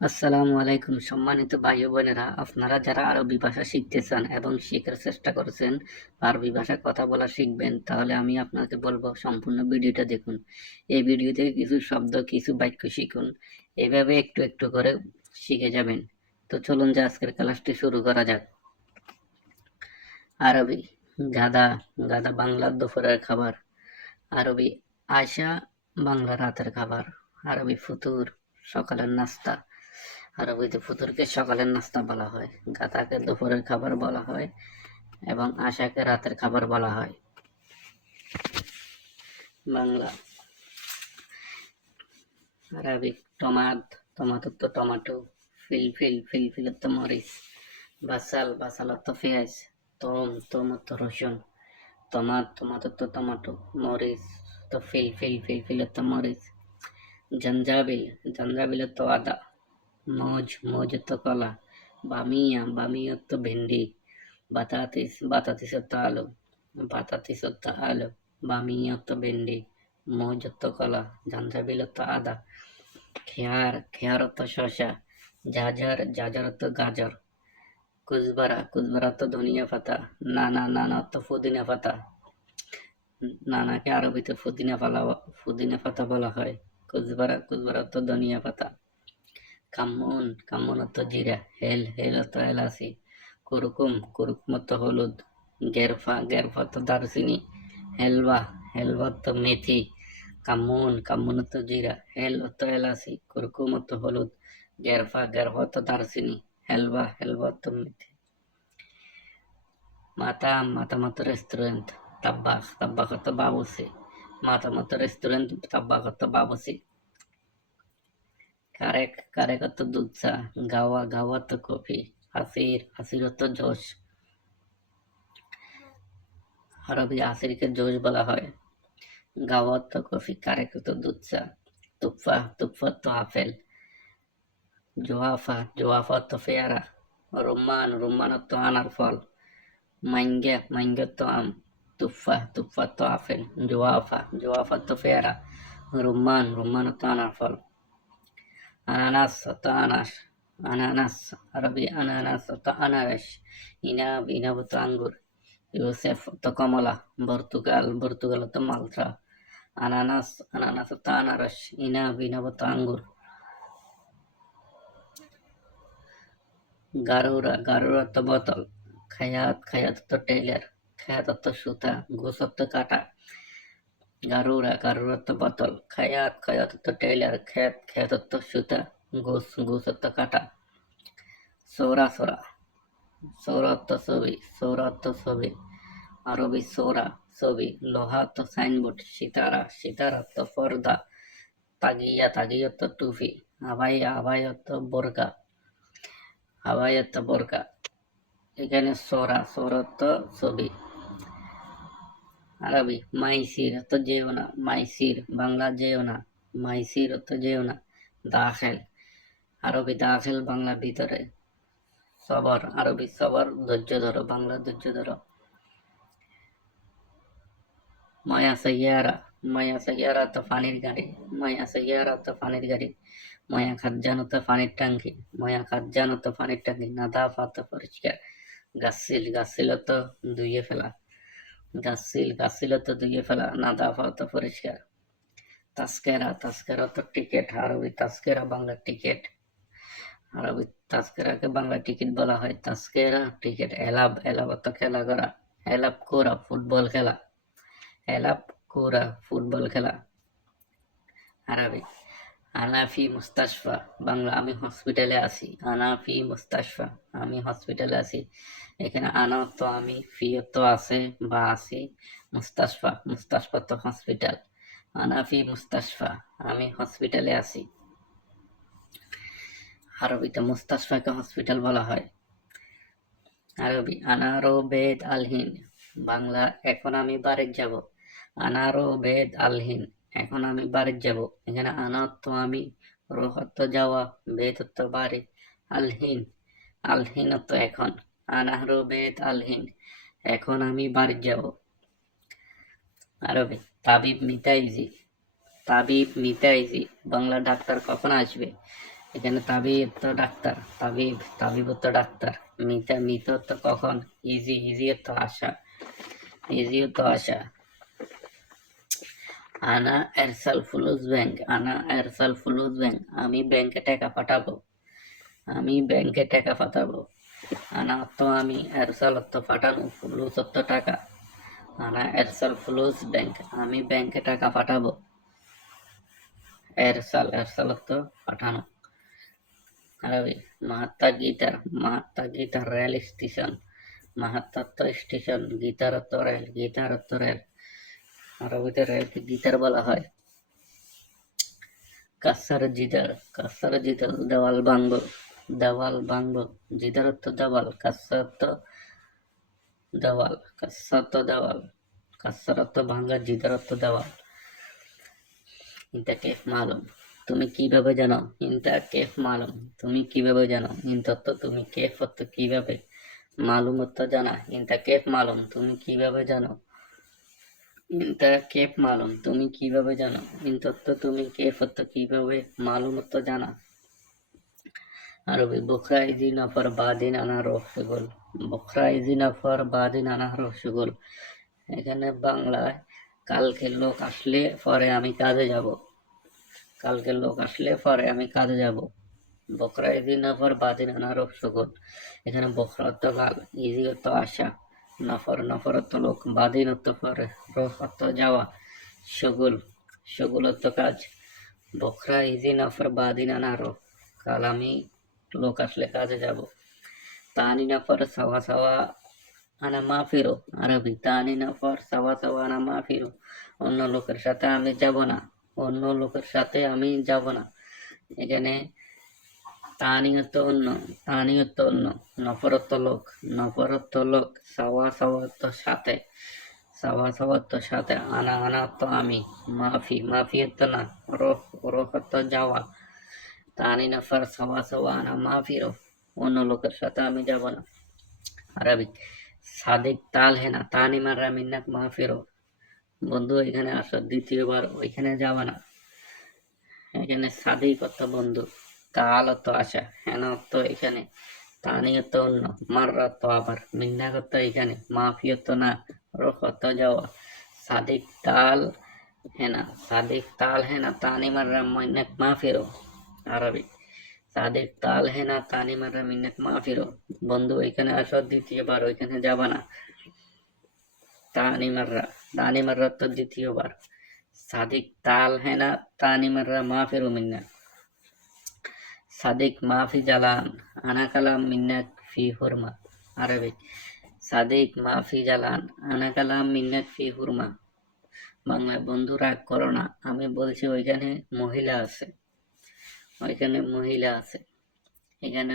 আসসালামু আলাইকুম সম্মানিত ভাই ও বোনেরা, আপনারা যারা আরবি ভাষা শিখতে চান এবং শেখার চেষ্টা করছেন, আরবি ভাষায় কথা বলা শিখবেন, তাহলে আমি আপনাকে বলবো সম্পূর্ণ ভিডিওটা দেখুন। এই ভিডিও থেকে কিছু শব্দ, কিছু বাক্য শিখুন। এভাবে একটু একটু করে শিখে যাবেন। তো চলুন যে আজকের ক্লাসটি শুরু করা যাক। আরবি গাদা, গাদা বাংলা দুপুরের খাবার। আরবি আশা, বাংলা রাতের খাবার। আরবি ফুতুর, সকালের নাস্তা। আরবিতে ফুতুরকে সকালের নাস্তা বলা হয়, গাদাকে দুপুরের খাবার বলা হয় এবং আশাকে রাতের খাবার বলা হয়। বাংলা আরবিক টমাট, টমাটো টমাটো। ফিলফিল, ফিলফিল অর্থ মরিচ। বাসাল, বাসাল অর্থ পেঁয়াজ। তোম, তোম অর্থ রসুন। Tomato, tomato tomato. মরিচ তো ফিলফিল, ফিলফিল অর্থ মরিচ। জঞ্জাবিল, জঞ্জাবিল অর্থ আদা। মৌজ, মৌজ অর্থ কলা। বামিয়া, বামিয়া অর্থ ভেন্ডি। বাতাতিস, বাতাতিস অর্থ আলু। বাতাতিস অর্থ আলু। বামিয়া অর্থ ভেন্ডি। মৌজ অর্থ কলা। জঞ্জাবিল অর্থ আদা। খেয়ার, খেয়ার অর্থ শসা। জাজার, জাজার অর্থ গাজর। কুজবারা, কুজবারা অর্থ ধনিয়া পাতা। নানা, নানা অর্থ পুদিনা পাতা। নানাকে আরবিতে পুদিনা পাতা বলা হয়। কুজবারা, কুজবারা অর্থ ধনিয়া পাতা। কামুন, কামুন অর্থ জিরা। হেল, হেল অর্থ এলাচি। কুরকুম, কুরকুম অর্থ হলুদ। গেরফা, গেরফা অর্থ দারচিনি। হেলবা, হেলবা অর্থ মেথি। কামুন, কামুন অর্থ জিরা। হেল অর্থ এলাচি। কুরকুম অর্থ হলুদ। গেরফা, গেরফা অর্থ দারচিনি। হেলবা, হেলবা অর্থ মেথি। মাতা, মাতা অর্থ রেস্টুরেন্ট। তাব্বাক, তাব্বাক অর্থ বাবুর্চি। মাতা অর্থ রেস্টুরেন্ট, তাব্বাক অর্থ বাবুর্চি। কারেক, কারেক অর্থ দুধ চা। গাওয়া, গাওয়া অর্থ কফি। আসির, আসির অর্থ জোশ। আরবি আসিরকে জোশ বলা হয়। গাওয়া অর্থ কফি, কারেক অর্থ দুধ চা। তুফা, তুফা অর্থ আপেল। জোয়াফা, জোয়াফা অর্থ পেয়ারা। রুম্মান, রুম্মান অর্থ আনার ফল। মাইঙ্গা, মাইঙ্গা অর্থ আম। তুফা, তুফা অর্থ আপেল। জোয়াফা, জোয়াফা অর্থ পেয়ারা। রুম্মান, রুম্মান অর্থ আনার ফল। আনানাস অর্থ আনাস। আনানাস, আরবি আনানাস অর্থ আনারস। ইনাব, ইনাব অর্থ আঙ্গুর। ইউসেফ অর্থ কমলা। পর্তুগাল, পর্তুগাল অর্থ মালটা। আনানাস, আনানাস অর্থ আনারস। ইনাব, ইনাব অর্থ আঙ্গুর। গারুরা, গারুরা অর্থ বোতল। খায়াত, খায়াত অর্থ টেইলার। খায়াত অর্থ সুতা। ঘুষ অর্থ কাটা। গারুরা, গারুরা অর্থ বোতল। খায়াত, খায়াত অর্থ টেইলার। খেত, খেত অর্থ সুতা। ঘুষ, ঘুষ অর্থ কাটা। সৌরা, সৌরা, সৌরা অর্থ ছবি। সৌরা অর্থ ছবি। আরবি সৌরা, ছবি। লোহা অর্থ সাইনবোর্ড। সিতারা, সিতারা অর্থ পর্দা। তাগিয়া, তাগিয়া অর্থ টুপি। আবাইয়া, আবাইয়া অর্থ বোরকা। আবাইয়া অর্থ বোরকা। এখানে সৌরা, সৌরা অর্থ ছবি। আরবি মাইসির অর্থ যেও না। মাইসির, বাংলা যেও না। মাইসির অর্থ যেও না। দাখেল, আরবি দাখেল, বাংলা ভিতরে। সবর, আরবি সবর, ধৈর্য ধরো। বাংলা ধৈর্য ধরো। মায়া সাইয়ারা, মায়া সাইয়ারা তো পানির গাড়ি। মায়া সাইয়ারা তো পানির গাড়ি। মায়া খাদ্যান তো পানির ট্যাঙ্কি। মায়া খাদ্যান তো পানির ট্যাঙ্কি। নাদাফা তো পরিষ্কার। গাছিল, গাছিল তো ধুইয়ে ফেলা। গাছিল, গাছিল তো ধুইয়ে ফেলা। নাদাফা তো পরিষ্কার। তাস্কেরা, তাস্কেরা তো টিকিট। আরবি তাস্কেরা, বাংলা টিকিট। আরবি তাস্কেরাকে বাংলা টিকিট বলা হয়। তাস্কেরা টিকিট। এলাব, এলাব তো খেলা করা। এলাব কোরা, ফুটবল খেলা। এলাব কোরা, ফুটবল খেলা। আরবি আনাফি মুস্তাশফা, বাংলা আমি হসপিটালে আছি। আনাফি মুস্তাশফা, আমি হসপিটালে আছি। এখানে আনা তো আমি, ফি তো আছে বা আছি। মুস্তাশফা, মুস্তাশফা তো হসপিটাল। আনাফি মুস্তাশফা, আমি হসপিটালে আছি। আরবিতে মুস্তাশফাকে হসপিটাল বলা হয়। আরবি আনারো বেদ আলহিন, বাংলা এখন আমি বাড়ি যাব। আনারো বেদ আলহিন, এখন আমি বাড়ি যাব। এখানে আনার তো আমি, রোহ তো যাওয়া, বেদ তো বাড়ি, আলহিন, আলহিন তো এখন। আনারো বেদ আলহিন, এখন আমি বাড়ি যাব। আরবি তাবিব মিতাইজি, তাবিব মিতাইজি, বাংলা ডাক্তার কখন আসবে। এখানে তাবিব তো ডাক্তার, তাবিব তো ডাক্তার। মিত তো কখন, ইজি তো আশা, তো আশা। আনা এরসাল ফুলুস ব্যাংক, আমি ব্যাংকে টাকা পাঠাবো, আনা অর্থ আমি, এরসাল অর্থ পাঠানো, ফুলুস অর্থ টাকা। আনা এরসাল ফুলুস ব্যাংক, আমি ব্যাংকে টাকা পাঠাবো। এরসাল অর্থ পাঠানো। আরবি মাহাত্মা গীতার রেল স্টেশন, মাহাত্মা অর্থ স্টেশন, গীতার অর্থ রেল। আরবিতে রেলকে গীতার বলা হয়। কাসার জিদার দেওয়াল ভাঙবো, জিদার অর্থ দেওয়াল, কাসার অর্থ ভাঙ্গা, জিদার অর্থ দেওয়াল। ইনতা কেফ মালুম, তুমি কিভাবে জানো, তুমি কিভাবে জানো, ইনতা অর্থ তুমি, কেফ অর্থ কিভাবে, মালুম অর্থ জানা। ইনতা কেফ মালুম, তুমি কিভাবে জানো, তুমি কিভাবে জানো। ইনতা অর্থ তুমি, কেফ অর্থ কিভাবে, মালুম অর্থ জানা। আরবি বখরা ইজি নফর বাদিন আনা রসগোল, রসগোল। এখানে বাংলায় কালকে লোক আসলে পরে আমি কাজে যাব, বকরা ইজি নফর বাদিন আনা রসগোল। এখানে বকরা অর্থ কাল, ইজি অর্থ আসা, নফর অর্থ লোক, বাদিন অর্থ পরে, রস অর্থ যাওয়া, সগুল অর্থ কাজ। বকরা ইজি নফর বাদিন আনা রো, কাল আমি লোক আসলে কাজে যাব। তানি নফর সাওয়া আনা মাফিরো, আরবি তানি নফর সাওয়া আনা মাফিরো, অন্য লোকের সাথে আমি যাব না। এখানে তানি অর্থ অন্য, নফর অর্থ লোক, সাওয়া অর্থ সাথে, আনা অর্থ আমি, মাফি অর্থ না, রোহ অর্থ যাওয়া। তানি নফর সাওয়া আনা মাফিরো, অন্য লোকের সাথে আমি যাব না। আরবিক সাদিক তাল হেনা তানি মাররা মিন্নাক মাহফিরো, বন্ধু এখানে আসো, দ্বিতীয়বার ওইখানে যাবা না। এখানে সাদিক অর্থ বন্ধু, তাল অর্থ আসা, হেনা অর্থ এখানে, তানি অর্থ অন্য, মাররা অর্থ আবার, মিন্নাক অর্থ এখানে, মাফি অর্থ না, রুখ অর্থ যাওয়া। সাদিক তাল হেনা তানি মাররা মিন্নাক মাহফিরো। আরবি সাদিক তাল হেনা তানি মাররা মিন্নাক মাহফিরো, বন্ধু এখানে আসো, দ্বিতীয়বার ওইখানে যাবা না। তানি মাররা তো দ্বিতীয়বার। সাদিক তাল হেনা তানি মাররা মাফিরু মিন্না। সাদিক মাফি জালান আনা কালাম মিন্নাক ফি হুরমা। আরবিক সাদিক মাফি জালান আনা কালাম মিন্নাক ফি হুরমা। বাংলায় বন্ধু রাগ করো না, আমি বলছি ওইখানে মহিলা আছে। এখানে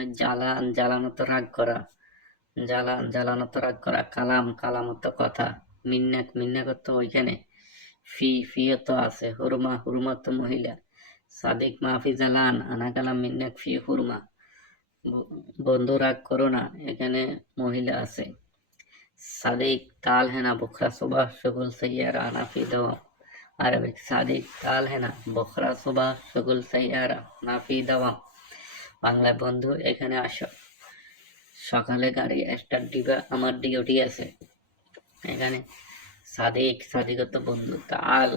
জ্বালানো তো রাগ করা, জ্বালানো তো রাগ করা। কালাম তো কথা। মিন্নাক তো ওইখানে। ফি তো আছে। হুরমা তো মহিলা। সাদিক মাফি জালান আনা কালাম মিন্নাক ফি হুরমা, বন্ধু রাগ করো না, এখানে মহিলা আছে। সাদিক তাল হেনা বখরা সুবাহ শগুল সাইয়ারা আনা ফি দাওয়াম। আরবিক সাদিক তাল হেনা বখরা সুবাহ শগুল সাইয়ারা না ফি দাওয়াম। বাংলায় বন্ধু এখানে আসো, সকালে গাড়ি স্টার্ট দিবা, আমার ডিউটি আছে। এখানে সাদিক তো বন্ধু, তাল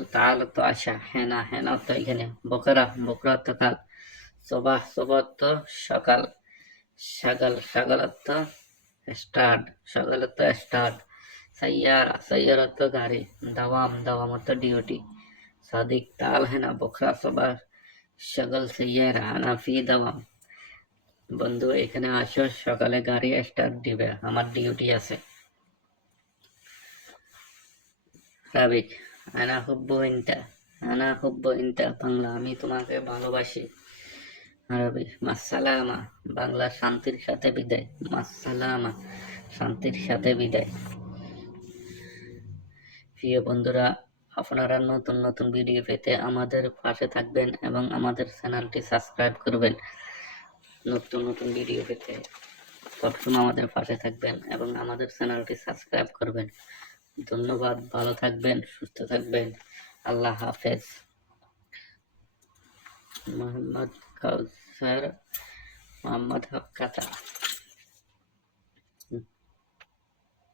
তো আশা, হেনা তো এখানে, বকরা তো কাল, সোবাহ তো সকাল, সাগাল তো স্টার্ট, সাইয়ারা তো গাড়ি, দাওয়াম তো ডিউটি। সাদিক তাল হেনা বকরা সোবাহ সগল সাইয়ারা আনা ফি দাওয়াম। বন্ধু এখানে আসো, সকালে গাড়ি স্টার্ট দিবে, আমার ডিউটি আছে। রাবিক আনা হুব্বু ইনতা, বাংলা আমি তোমাকে ভালোবাসি। আরবি মাসসালামা, বাংলা শান্তির সাথে বিদায়, মাসসালামা শান্তির সাথে বিদায়। প্রিয় বন্ধুরা, আপনারা নতুন ভিডিও পেতে আমাদের পাশে থাকবেন এবং আমাদের চ্যানেলটি সাবস্ক্রাইব করবেন। নতুন ভিডিও পেতে সবসময় আমাদের পাশে থাকবেন এবং আমাদের চ্যানেলটি সাবস্ক্রাইব করবেন। ধন্যবাদ, ভালো থাকবেন, সুস্থ থাকবেন, আল্লাহ হাফেজ। মোহাম্মদ কাউস। স্যার মোহাম্মদ হক কাঁচা।